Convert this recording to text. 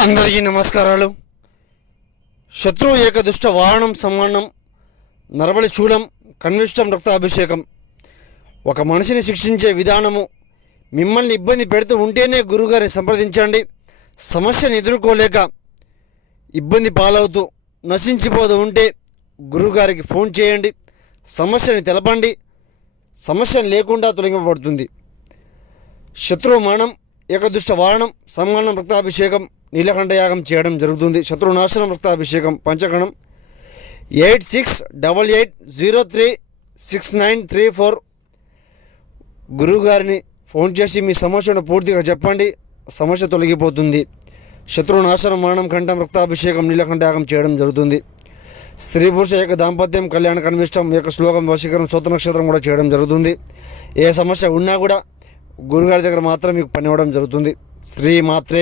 అందరికీ నమస్కారాలు. శత్రువు ఏకదుష్ట వాహనం సమానం నరబలి చూలం కన్విష్టం రక్తాభిషేకం. ఒక మనిషిని శిక్షించే విధానము మిమ్మల్ని ఇబ్బంది పెడుతూ ఉంటేనే గురుగారిని సంప్రదించండి. సమస్యను ఎదుర్కోలేక ఇబ్బంది పాలవుతూ నశించిపోతూ ఉంటే గురుగారికి ఫోన్ చేయండి. సమస్యని తెలపండి. సమస్య లేకుండా తొలగింపబడుతుంది. శత్రువు మరణం ఏకదుష్ట వారణం సమ్మానం రక్తాభిషేకం నీలకంఠ యాగం చేయడం జరుగుతుంది. శత్రు నాశనం రక్తాభిషేకం పంచకణం eight six double eight zero three six nine three four. గురువుగారిని ఫోన్ చేసి మీ సమస్యను పూర్తిగా చెప్పండి. సమస్య తొలగిపోతుంది. శత్రు నాశనం మరణం కంఠం రక్తాభిషేకం నీలకంఠ యాగం చేయడం జరుగుతుంది. స్త్రీ పురుష యొక్క దాంపత్యం కళ్యాణ కనిష్టం యొక్క శ్లోకం వశీకరం సూత నక్షత్రం కూడా చేయడం జరుగుతుంది. ఏ సమస్య ఉన్నా కూడా గురుగారి దగ్గర మాత్రం మీకు పని ఇవ్వడం జరుగుతుంది. స్త్రీ మాత్రే